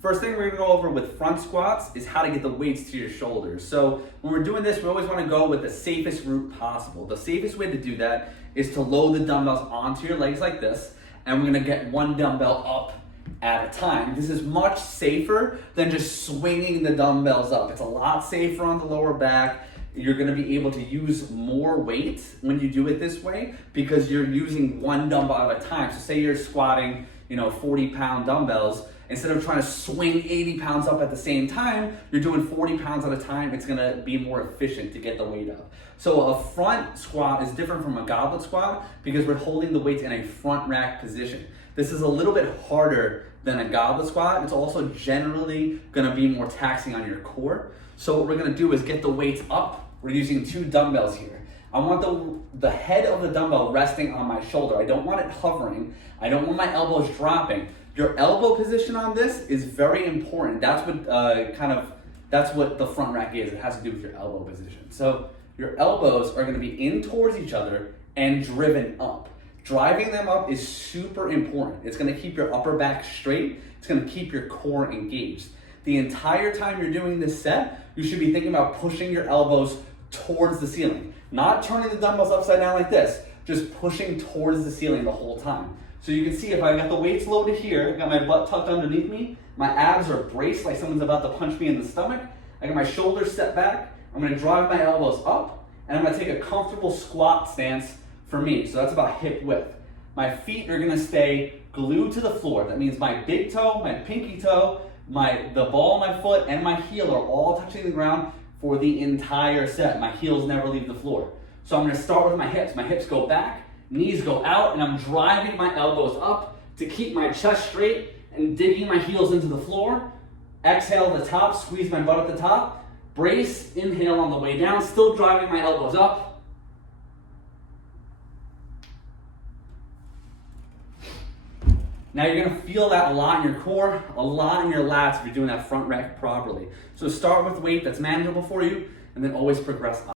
First thing we're gonna go over with front squats is how to get the weights to your shoulders. So when we're doing this, we always wanna go with the safest route possible. The safest way to do that is to load the dumbbells onto your legs like this, and we're gonna get one dumbbell up at a time. This is much safer than just swinging the dumbbells up. It's a lot safer on the lower back. You're gonna be able to use more weight when you do it this way because you're using one dumbbell at a time. So say you're squatting, 40-pound dumbbells. Instead of trying to swing 80 pounds up at the same time, you're doing 40 pounds at a time. It's gonna be more efficient to get the weight up. So a front squat is different from a goblet squat because we're holding the weights in a front rack position. This is a little bit harder than a goblet squat. It's also generally gonna be more taxing on your core. So what we're gonna do is get the weights up. We're using 2 dumbbells here. I want the head of the dumbbell resting on my shoulder. I don't want it hovering. I don't want my elbows dropping. Your elbow position on this is very important. That's what that's what the front rack is. It has to do with your elbow position. So your elbows are gonna be in towards each other and driven up. Driving them up is super important. It's gonna keep your upper back straight. It's gonna keep your core engaged. The entire time you're doing this set, you should be thinking about pushing your elbows towards the ceiling. Not turning the dumbbells upside down like this, just pushing towards the ceiling the whole time. So you can see if I got the weights loaded here, got my butt tucked underneath me, my abs are braced like someone's about to punch me in the stomach, I got my shoulders set back, I'm gonna drive my elbows up, and I'm gonna take a comfortable squat stance for me. So that's about hip width. My feet are gonna stay glued to the floor. That means my big toe, my pinky toe, the ball of my foot, and my heel are all touching the ground for the entire set. My heels never leave the floor. So I'm gonna start with my hips. My hips go back, knees go out, and I'm driving my elbows up to keep my chest straight and digging my heels into the floor. Exhale at the top, squeeze my butt at the top. Brace, inhale on the way down, still driving my elbows up. Now you're gonna feel that a lot in your core, a lot in your lats if you're doing that front rack properly. So start with weight that's manageable for you, and then always progress up.